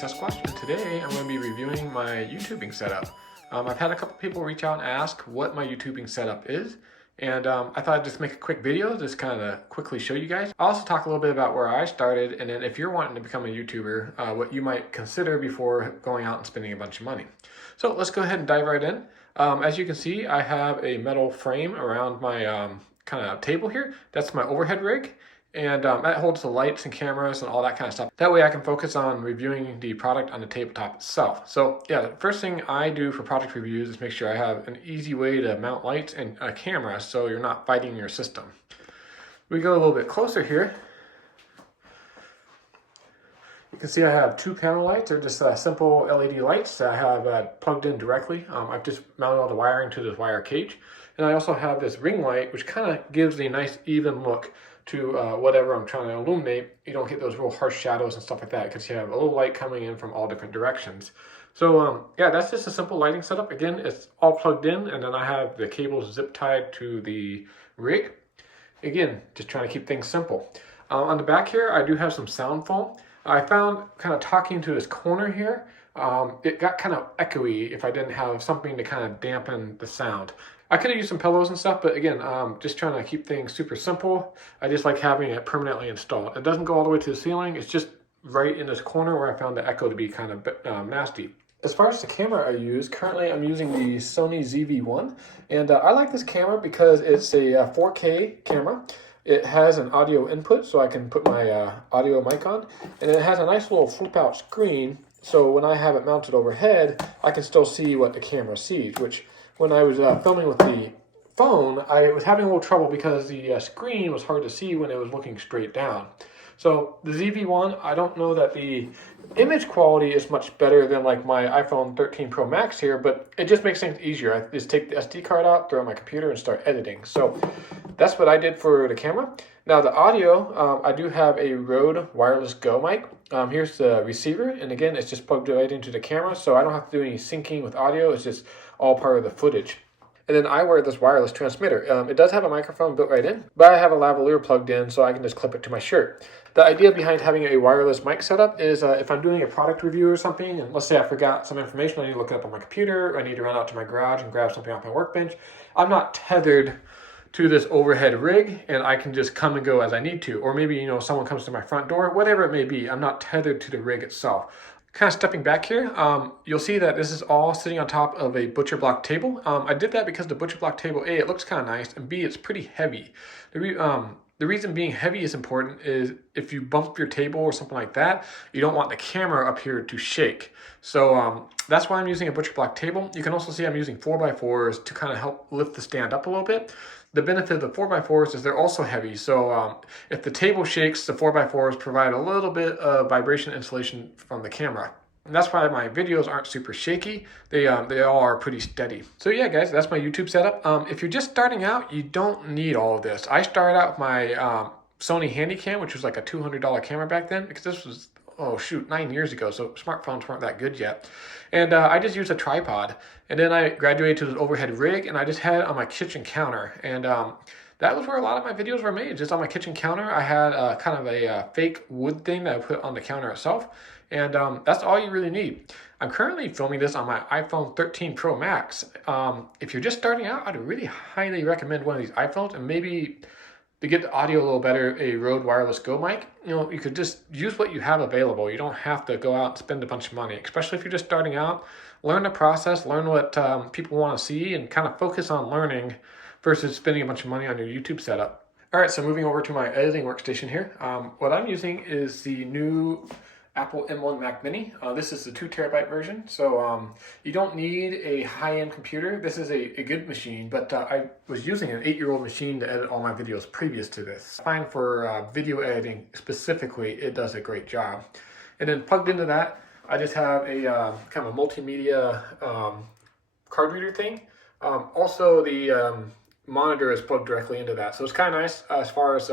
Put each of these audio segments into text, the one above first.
Sasquatch, and today I'm going to be reviewing my YouTubing setup. I've had a couple people reach out and ask what my YouTubing setup is, and I thought I'd just make a quick video just kind of quickly show you guys. I'll also talk a little bit about where I started, and then if you're wanting to become a YouTuber, what you might consider before going out and spending a bunch of money. So let's go ahead and dive right in. As you can see, I have a metal frame around my kind of table here. That's my overhead rig. And that holds the lights and cameras and all that kind of stuff. That way I can focus on reviewing the product on the tabletop itself. So yeah, the first thing I do for product reviews is make sure I have an easy way to mount lights and a camera so you're not fighting your system. We go a little bit closer here. You can see I have two panel lights. They're just simple LED lights that I have plugged in directly. I've just mounted all the wiring to this wire cage. And I also have this ring light, which kind of gives a nice even look to whatever I'm trying to illuminate. You don't get those real harsh shadows and stuff like that because you have a little light coming in from all different directions. So yeah, that's just a simple lighting setup. Again, it's all plugged in, and then I have the cables zip tied to the rig. Again, just trying to keep things simple. On the back here, I do have some sound foam. I found kind of talking to this corner here, it got kind of echoey if I didn't have something to kind of dampen the sound. I could have used some pillows and stuff, but again, just trying to keep things super simple. I just like having it permanently installed. It doesn't go all the way to the ceiling. It's just right in this corner where I found the echo to be kind of nasty. As far as the camera I use, currently I'm using the Sony ZV-1. And I like this camera because it's a 4K camera. It has an audio input, so I can put my audio mic on. And it has a nice little flip out screen, so when I have it mounted overhead, I can still see what the camera sees, which when I was filming with the phone, I was having a little trouble because the screen was hard to see when it was looking straight down. So the ZV-1, I don't know that the image quality is much better than like my iPhone 13 Pro Max here, but it just makes things easier. I just take the SD card out, throw it on my computer, and start editing. So that's what I did for the camera. Now the audio, I do have a Rode Wireless Go mic. Here's the receiver, and again, it's just plugged right into the camera, so I don't have to do any syncing with audio. It's just all part of the footage. And then I wear this wireless transmitter. It does have a microphone built right in, but I have a lavalier plugged in so I can just clip it to my shirt. The idea behind having a wireless mic setup is if I'm doing a product review or something, and let's say I forgot some information, I need to look it up on my computer, or I need to run out to my garage and grab something off my workbench, I'm not tethered to this overhead rig, and I can just come and go as I need to. Or maybe, you know, someone comes to my front door, whatever it may be, I'm not tethered to the rig itself. Kind of stepping back here, you'll see that this is all sitting on top of a butcher block table. I did that because the butcher block table, A, it looks kind of nice, and B, it's pretty heavy. The reason being heavy is important is if you bump your table or something like that, you don't want the camera up here to shake. So that's why I'm using a butcher block table. You can also see I'm using 4x4s to kind of help lift the stand up a little bit. The benefit of the 4x4s is they're also heavy. So if the table shakes, the 4x4s provide a little bit of vibration insulation from the camera. And that's why my videos aren't super shaky. They all are pretty steady. So yeah, guys, that's my YouTube setup. If you're just starting out, you don't need all of this. I started out with my Sony Handycam, which was like a $200 camera back then, because this was, oh shoot, 9 years ago, so smartphones weren't that good yet. And I just used a tripod. And then I graduated to this overhead rig, and I just had it on my kitchen counter. And that was where a lot of my videos were made, just on my kitchen counter. I had kind of a fake wood thing that I put on the counter itself. And that's all you really need. I'm currently filming this on my iPhone 13 Pro Max. If you're just starting out, I'd really highly recommend one of these iPhones, and maybe to get the audio a little better, a Rode Wireless Go mic. You know, you could just use what you have available. You don't have to go out and spend a bunch of money, especially if you're just starting out. Learn the process, learn what people want to see, and kind of focus on learning versus spending a bunch of money on your YouTube setup. All right, so moving over to my editing workstation here. What I'm using is the new Apple M1 Mac Mini. This is the 2 terabyte version, so you don't need a high-end computer. This is a good machine, but I was using an 8-year-old machine to edit all my videos previous to this. I find for video editing specifically, it does a great job. And then plugged into that, I just have a kind of a multimedia card reader thing. Also, the monitor is plugged directly into that, so it's kind of nice as far as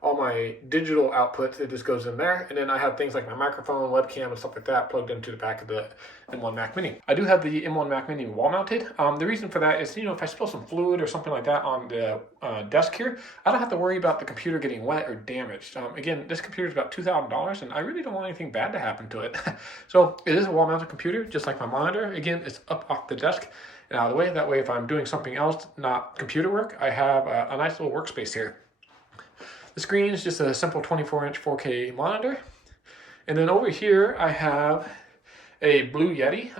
all my digital outputs, it just goes in there. And then I have things like my microphone, webcam, and stuff like that plugged into the back of the M1 Mac Mini. I do have the M1 Mac Mini wall mounted. The reason for that is, if I spill some fluid or something like that on the desk here, I don't have to worry about the computer getting wet or damaged. Again, this computer is about $2,000 and I really don't want anything bad to happen to it. So it is a wall mounted computer, just like my monitor. Again, it's up off the desk and out of the way. That way, if I'm doing something else, not computer work, I have a nice little workspace here. The screen is just a simple 24-inch 4K monitor. And then over here, I have a Blue Yeti.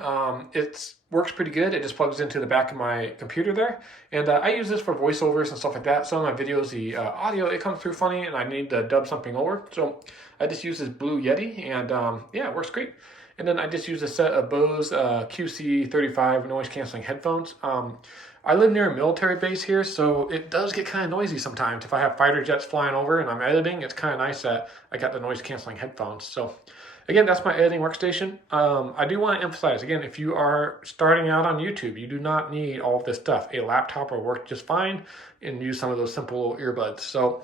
It works pretty good. It just plugs into the back of my computer there. And I use this for voiceovers and stuff like that. Some of my videos, the audio, it comes through funny and I need to dub something over. So I just use this Blue Yeti and yeah, it works great. And then I just use a set of Bose QC35 noise canceling headphones. I live near a military base here, so it does get kind of noisy sometimes. If I have fighter jets flying over and I'm editing, it's kind of nice that I got the noise canceling headphones. So again, that's my editing workstation. I do want to emphasize, again, if you are starting out on YouTube, you do not need all of this stuff. A laptop will work just fine and use some of those simple earbuds. So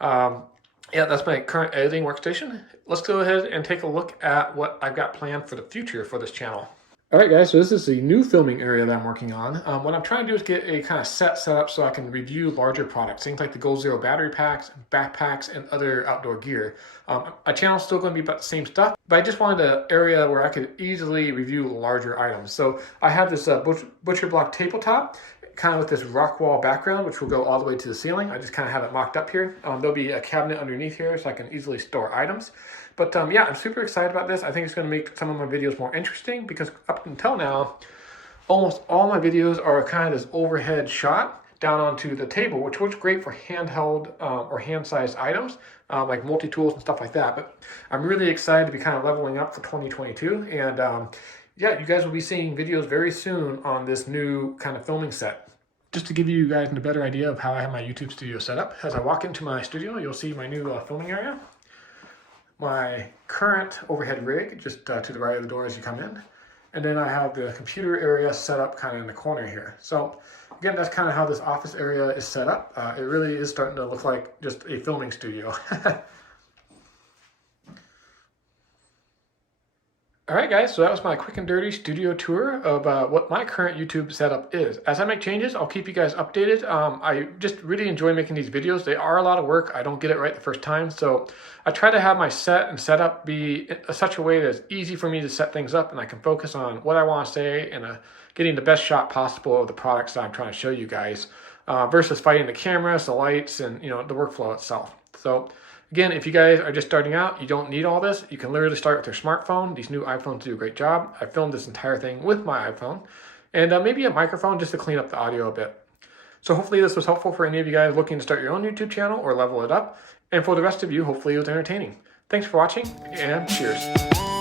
yeah, that's my current editing workstation. Let's go ahead and take a look at what I've got planned for the future for this channel. All right, guys, so this is the new filming area that I'm working on. What I'm trying to do is get a kind of set up so I can review larger products, things like the Goal Zero battery packs, backpacks, and other outdoor gear. My channel's still going to be about the same stuff, but I just wanted an area where I could easily review larger items. So I have this butcher block tabletop, kind of with this rock wall background, which will go all the way to the ceiling. I just kind of have it mocked up here. There'll be a cabinet underneath here so I can easily store items. But yeah, I'm super excited about this. I think it's going to make some of my videos more interesting because up until now, almost all my videos are kind of this overhead shot down onto the table, which works great for handheld or hand-sized items like multi-tools and stuff like that. But I'm really excited to be kind of leveling up for 2022. And yeah, you guys will be seeing videos very soon on this new kind of filming set. Just to give you guys a better idea of how I have my YouTube studio set up, as I walk into my studio, you'll see my new filming area. My current overhead rig just to the right of the door as you come in. And then I have the computer area set up kind of in the corner here. So again, that's kind of how this office area is set up. It really is starting to look like just a filming studio. All right, guys, so that was my quick and dirty studio tour of what my current YouTube setup is. As I make changes, I'll keep you guys updated. I just really enjoy making these videos. They are a lot of work. I don't get it right the first time, so I try to have my set and setup be in such a way that it's easy for me to set things up and I can focus on what I want to say and getting the best shot possible of the products that I'm trying to show you guys versus fighting the cameras, the lights, and the workflow itself. So again, if you guys are just starting out, you don't need all this. You can literally start with your smartphone. These new iPhones do a great job. I filmed this entire thing with my iPhone and maybe a microphone just to clean up the audio a bit. So hopefully this was helpful for any of you guys looking to start your own YouTube channel or level it up. And for the rest of you, hopefully it was entertaining. Thanks for watching and cheers.